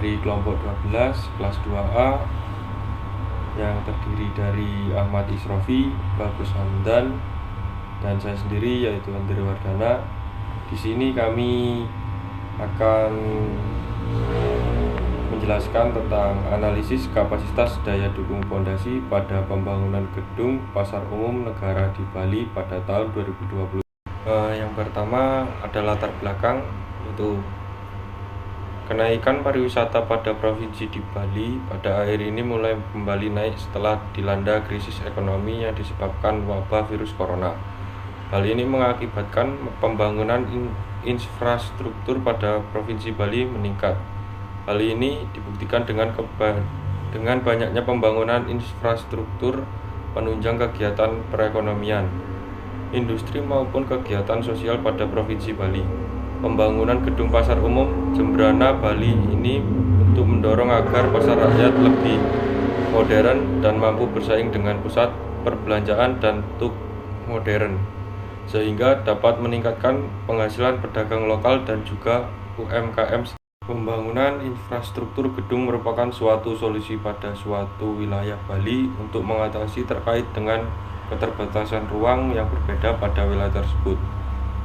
dari kelompok 12 kelas 2A yang terdiri dari Ahmad Isrofi, Bagus Hamdan, dan saya sendiri yaitu Andri Wardana. Di sini kami akan menjelaskan tentang analisis kapasitas daya dukung pondasi pada pembangunan gedung pasar umum negara di Bali pada tahun 2020. Yang pertama ada latar belakang, yaitu kenaikan pariwisata pada provinsi di Bali pada akhir ini mulai kembali naik setelah dilanda krisis ekonomi yang disebabkan wabah virus corona. Hal ini mengakibatkan pembangunan infrastruktur pada Provinsi Bali meningkat. Hal ini dibuktikan dengan banyaknya pembangunan infrastruktur penunjang kegiatan perekonomian, industri maupun kegiatan sosial pada Provinsi Bali. Pembangunan gedung pasar umum Jembrana Bali ini untuk mendorong agar pasar rakyat lebih modern dan mampu bersaing dengan pusat perbelanjaan dan tuk modern, sehingga dapat meningkatkan penghasilan pedagang lokal dan juga UMKM. Pembangunan infrastruktur gedung merupakan suatu solusi pada suatu wilayah Bali untuk mengatasi terkait dengan keterbatasan ruang yang berbeda pada wilayah tersebut.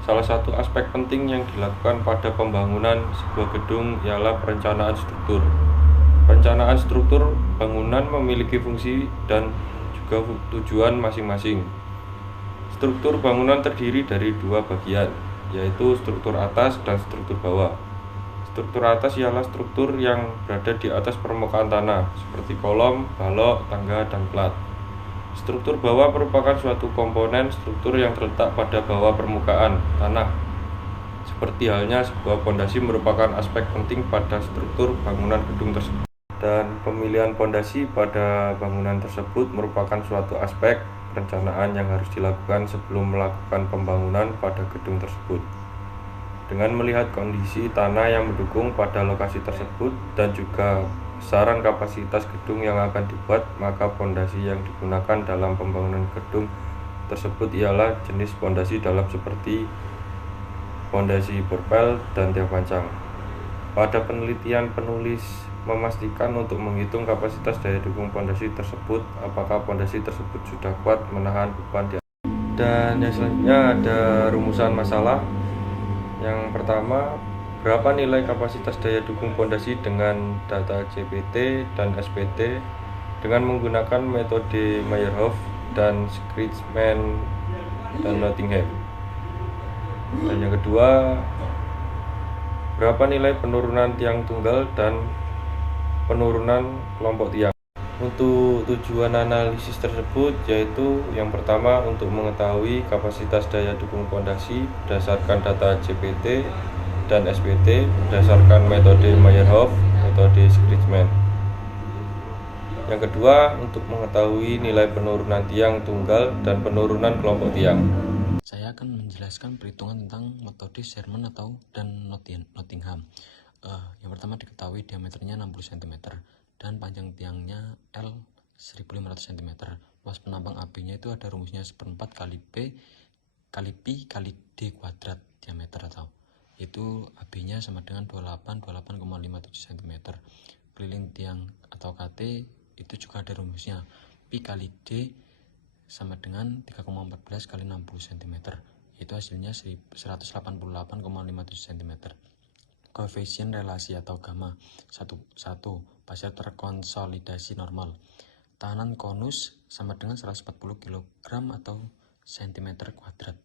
Salah satu aspek penting yang dilakukan pada pembangunan sebuah gedung ialah perencanaan struktur. Perencanaan struktur bangunan memiliki fungsi dan juga tujuan masing-masing. Struktur bangunan terdiri dari dua bagian, yaitu struktur atas dan struktur bawah. Struktur atas ialah struktur yang berada di atas permukaan tanah, seperti kolom, balok, tangga, dan plat. Struktur bawah merupakan suatu komponen struktur yang terletak pada bawah permukaan tanah. Seperti halnya sebuah pondasi merupakan aspek penting pada struktur bangunan gedung tersebut. Dan pemilihan pondasi pada bangunan tersebut merupakan suatu aspek perencanaan yang harus dilakukan sebelum melakukan pembangunan pada gedung tersebut. Dengan melihat kondisi tanah yang mendukung pada lokasi tersebut dan juga besaran kapasitas gedung yang akan dibuat, maka pondasi yang digunakan dalam pembangunan gedung tersebut ialah jenis pondasi dalam seperti pondasi borpel dan tiang pancang. Pada penelitian penulis memastikan untuk menghitung kapasitas daya dukung pondasi tersebut, apakah pondasi tersebut sudah kuat menahan beban di atas. Dan yang selanjutnya ada rumusan masalah. Yang pertama, berapa nilai kapasitas daya dukung pondasi dengan data CPT dan SPT dengan menggunakan metode Meyerhof dan Scritchman dan Nottingham. Dan yang kedua, berapa nilai penurunan tiang tunggal dan penurunan kelompok tiang. Untuk tujuan analisis tersebut yaitu yang pertama untuk mengetahui kapasitas daya dukung pondasi berdasarkan data CPT dan SPT berdasarkan metode Meyerhof, metode Scritchman. Yang kedua untuk mengetahui nilai penurunan tiang tunggal dan penurunan kelompok tiang. Saya akan menjelaskan perhitungan tentang metode Sherman dan Nottingham. Yang pertama diketahui diameternya 60 cm dan panjang tiangnya L 1500 cm. Luas penampang AB-nya itu ada rumusnya 1/4 kali P kali Pi kali D kuadrat diameter, atau itu AB-nya sama dengan 28,57 cm. Keliling tiang atau KT itu juga ada rumusnya, Pi kali D sama dengan 3,14 kali 60 cm. Itu hasilnya 188,57 cm. Koefisien relasi atau gamma 1 pasir terkonsolidasi normal. Tahanan konus sama dengan 140 kg atau cm kuadrat.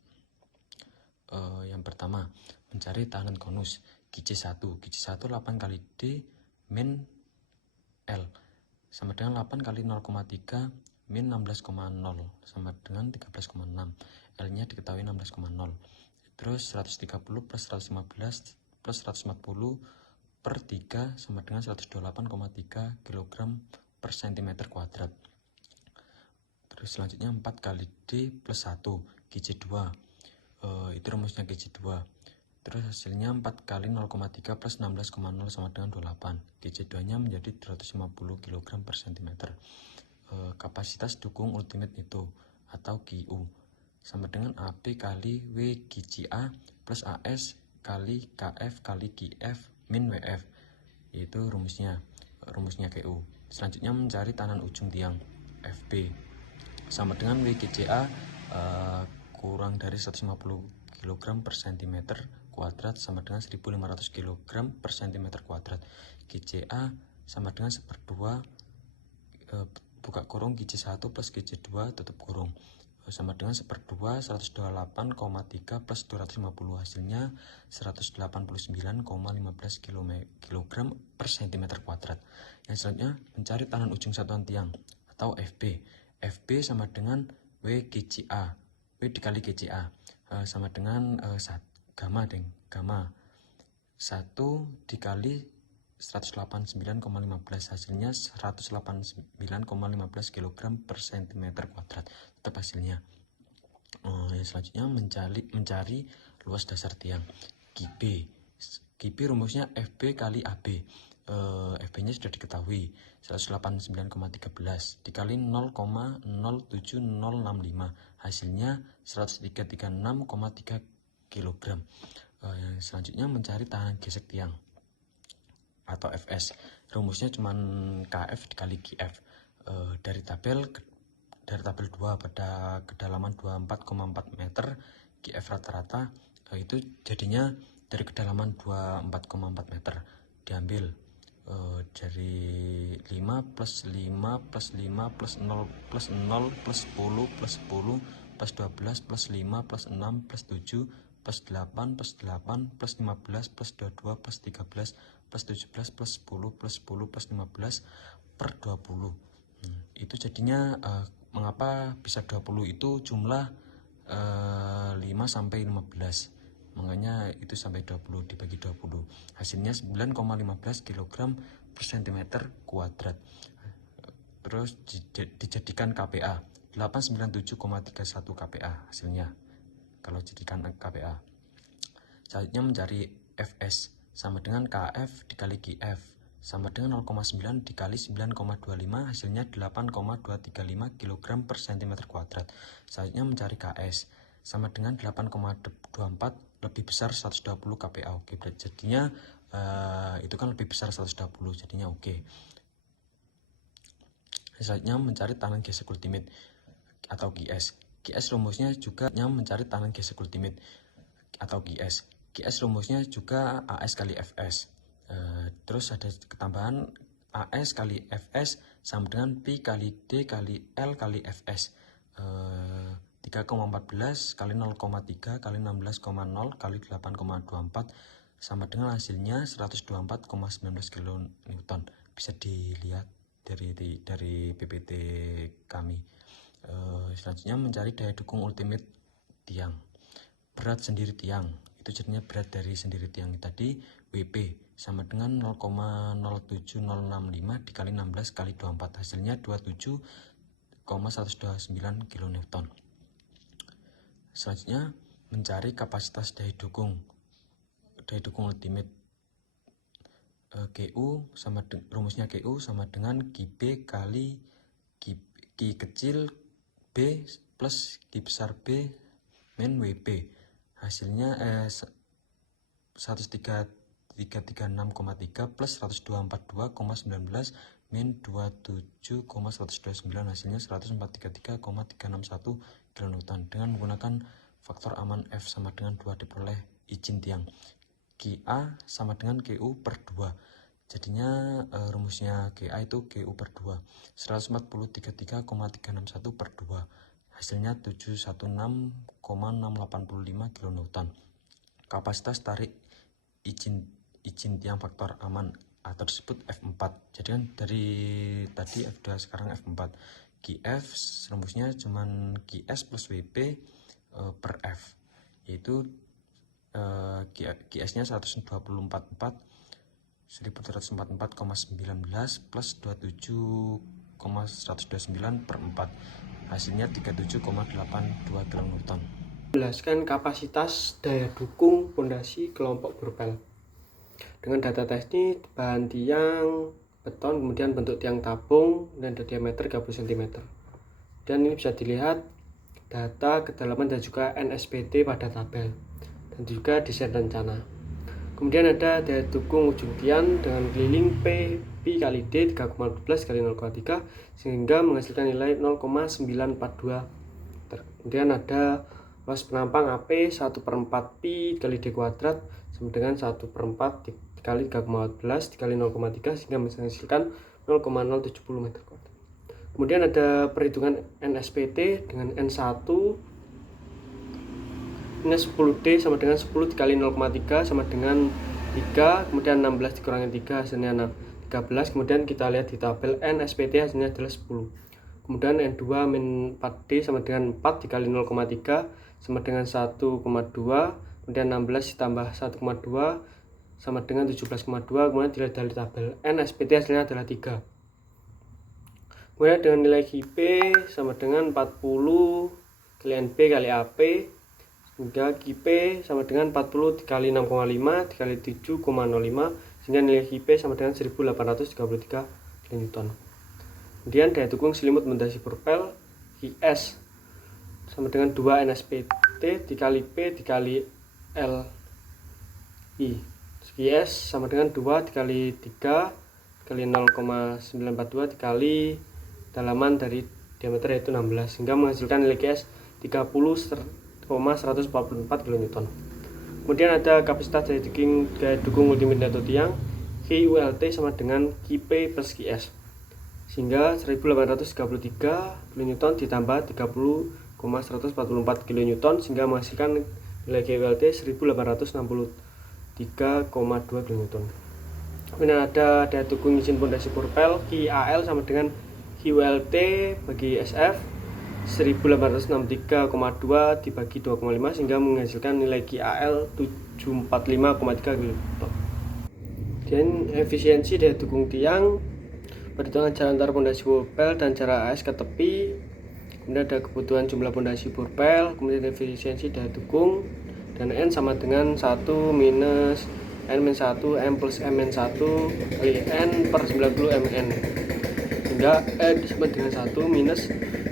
Yang pertama, mencari tahanan konus. GC1 8 kali D min L sama dengan 8 kali 0,3 min 16,0 sama dengan 13,6. L-nya diketahui 16,0. Terus 130 plus 115 plus 140 per 3 sama dengan 128,3 kg per cm kuadrat. Terus selanjutnya 4 kali D plus 1 GC2, itu rumusnya GC2. Terus hasilnya 4 kali 0,3 plus 16,0 sama dengan 28. GC2 nya menjadi 250 kg per cm. Kapasitas dukung ultimate itu atau QU sama dengan AP kali W GCA plus AS kali KF kali GF min WF. yaitu rumusnya GU. Selanjutnya mencari tahanan ujung tiang FB sama dengan WGCA kurang dari 150 kg per cm kuadrat sama dengan 1500 kg per cm kuadrat. GCA sama dengan 1/2 buka kurung GC1 plus GC2 tutup kurung sama dengan 1/2 128,3 plus 250, hasilnya 189,15 kg per cm kuadrat. Yang selanjutnya mencari tahanan ujung satuan tiang atau FB. FB sama dengan WGCA, W dikali GCA sama dengan gamma 1 dikali 189,15, hasilnya 189,15 kg per cm kuadrat. Tetap hasilnya. Yang selanjutnya mencari luas dasar tiang QB rumusnya FB kali AB. FB nya sudah diketahui 189,13 dikali 0,07065, hasilnya 133,6,3 kg. Yang selanjutnya mencari tahanan gesek tiang atau FS. Rumusnya cuma KF dikali GF. Dari tabel 2 pada kedalaman 24,4 meter, GF rata-rata itu jadinya dari kedalaman 24,4 meter diambil dari 5 plus 5 plus 5 plus 0 plus 0 plus 10 plus 10 plus 12 plus 5 plus 6 plus 7 plus 8 plus 8 plus 15 plus 22 plus 13 plus 17 plus 10 plus 10 plus 15 per 20. Itu jadinya mengapa bisa 20 itu jumlah 5 sampai 15. Makanya itu sampai 20 dibagi 20. Hasilnya 9,15 kg per cm kuadrat. Terus dijadikan KPA 897,31 KPA hasilnya kalau jadikan KPA. Selanjutnya mencari FS sama dengan KF dikali GF sama dengan 0,9 dikali 9,25, hasilnya 8,235 kg per cm kuadrat. Selanjutnya mencari KS sama dengan 8,24 lebih besar 120 KPA. Oke, jadinya itu kan lebih besar 120, jadinya oke. Selanjutnya mencari tahanan gesek ultimate atau GS. GS rumusnya juga mencari tahanan gesek ultimate atau GS. GS rumusnya juga AS kali FS. Terus ada ketambahan AS kali FS sama dengan Pi kali D kali L kali FS. 3,14 kali 0,3 kali 16,0 kali 8,24 sama dengan hasilnya 124,19 kN. Bisa dilihat dari PPT kami. Selanjutnya mencari daya dukung ultimate tiang. Berat sendiri tiang itu jadinya berat dari sendiri tiang tadi WP sama dengan 0,07065 dikali 16 kali 24, hasilnya 27,129 kN. Selanjutnya mencari kapasitas daya dukung ultimate. Rumusnya GU sama dengan QB kali Q kecil B plus Q besar B min WP. Hasilnya 13336,3 plus 1242,19 min 27,129, hasilnya 143,361 kN. Dengan menggunakan faktor aman F sama dengan 2 diperoleh izin tiang. GA sama dengan GU per 2. Jadinya rumusnya GA itu GU per 2. 143,361 per 2. Hasilnya 716,685 kN. Kapasitas tarik izin tiang faktor aman atau disebut F4. Jadi kan dari tadi F2 sekarang F4. GF rumusnya cuman GS plus WP per F, yaitu GS nya 124,19 plus 27,129 per 4, hasilnya 37,82 kN. Jelaskan kapasitas daya dukung pondasi kelompok Borpel. Dengan data teknis bahan tiang beton, kemudian bentuk tiang tabung dan diameter 30 cm. Dan ini bisa dilihat data kedalaman dan juga NSPT pada tabel dan juga desain rencana. Kemudian ada daya dukung ujung tiang dengan keliling P pi kali D 3,12 kali 0,3 sehingga menghasilkan nilai 0,942 meter. Kemudian ada luas penampang AP 1/4 pi kali D kuadrat sama dengan 1/4 dikali 3,14 dikali 0,3 sehingga menghasilkan 0,070 meter kuadrat. Kemudian ada perhitungan NSPT dengan N1 minus 10D sama dengan 10 dikali 0,3 sama dengan 3, kemudian 16 dikurangi 3 hasilnya 13. Kemudian kita lihat di tabel NSPT hasilnya adalah 10. Kemudian N2 min 4D sama dengan 4 dikali 0,3 sama dengan 1,2, kemudian 16 ditambah 1,2 sama dengan 17,2. Kemudian dilihat dari tabel NSPT hasilnya adalah 3. Kemudian dengan nilai IP sama dengan 40 kali NP kali AP sehingga IP sama dengan 40 dikali 6,5 dikali 7,05 sehingga nilai IP sama dengan 1833 kN. Kemudian daya dukung selimut pondasi propel IS sama dengan 2 NSPT dikali P dikali LI. IS sama dengan 2 dikali 3 dikali 0,942 dikali dalaman dari diameter yaitu 16 sehingga menghasilkan nilai GS 30,144 kN. Kemudian ada kapasitas daya dukung ultimate atau tiang KULT sama dengan KP plus KS sehingga 1833 kN ditambah 30,144 kN sehingga menghasilkan nilai KULT 1863,2 kN. Kemudian ada daya dukung izin pondasi propel KAL sama dengan QLT bagi SF 1863,2 dibagi 2,5 sehingga menghasilkan nilai KAL 745,3 kN. Dan efisiensi daya dukung tiang, perhitungan jarak antara pondasi propel dan jarak AS ke tepi. Kemudian ada kebutuhan jumlah pondasi propel, kemudian efisiensi daya dukung, dan N sama dengan 1 minus N-1 M plus Mn1 kali N per 90 Mn sehingga N sama dengan 1 minus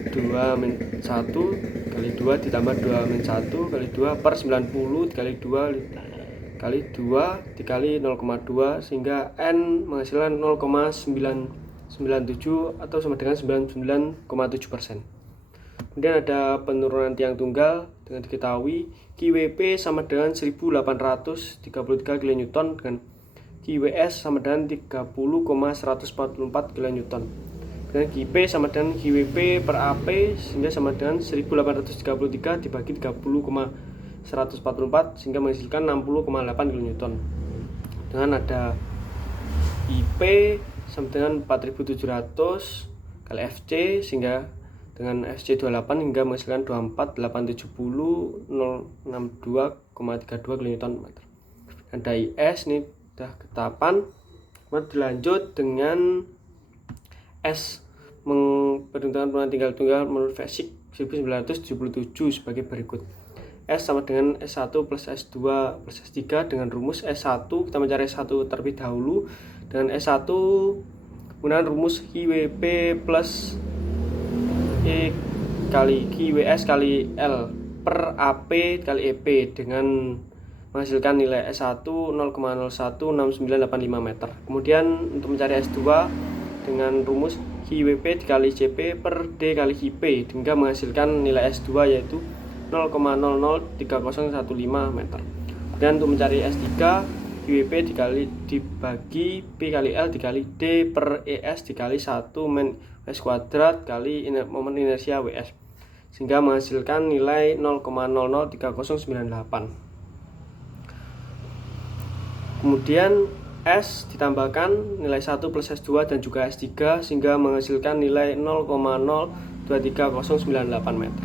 2 min 1 kali 2 ditambah 2 min 1 kali 2 per 90 dikali 2 kali 2 dikali 0,2 sehingga N menghasilkan 0,997 atau sama dengan 99,7%. Kemudian ada penurunan tiang tunggal dengan diketahui QWP sama dengan 1833 kN dengan QWS sama dengan 30,144 kN. Dan QP sama dengan QWP per AP sehingga sama dengan 1833 dibagi 30,144 sehingga menghasilkan 60,8 kN. Dengan ada IP sama dengan 4700 kali FC sehingga dengan FC 28 hingga menghasilkan 24870 062,32 kN. Dan IS ini sudah ketapan. Kemudian dilanjut dengan S perhitungan penurunan tinggal tunggal menurut Vesik 1977 sebagai berikut. S sama dengan S1 plus S2 plus S3 dengan rumus S1 kita mencari S1 terlebih dahulu dengan S1 kemudian rumus QWP plus E kali QWS kali L per AP kali EP dengan menghasilkan nilai S1 0,016985 meter. Kemudian untuk mencari S2 dengan rumus QWP dikali CP per D kali IP hingga menghasilkan nilai S2 yaitu 0,003015 meter. Dan untuk mencari S3 QWP dibagi P kali L dikali D per ES dikali 1 min S kuadrat kali momen inersia WS sehingga menghasilkan nilai 0,003098. Kemudian S ditambahkan nilai 1 plus S2 dan juga S3 sehingga menghasilkan nilai 0,033098 meter.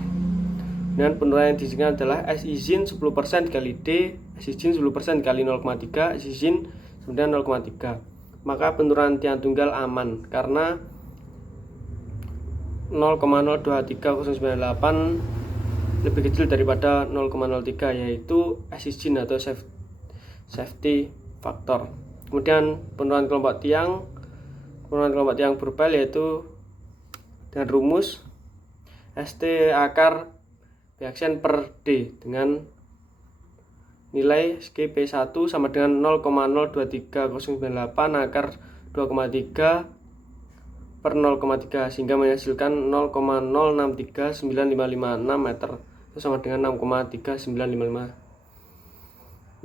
Dan penurunan yang diizinkan adalah S izin 10% dikali D, S izin 10% dikali 0,3, S izin kemudian 0,3. Maka penurunan tiang tunggal aman karena 0,023098 lebih kecil daripada 0,03 yaitu S izin atau safety factor. Kemudian penurunan kelompok tiang propel yaitu dengan rumus ST akar P aksen per D dengan nilai P1 sama dengan 0,023098 akar 2,3 per 0,3 sehingga menghasilkan 0,063956 meter, itu sama dengan 6,39556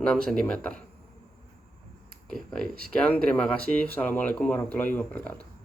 cm. Oke, baik. Sekian, terima kasih. Assalamualaikum warahmatullahi wabarakatuh.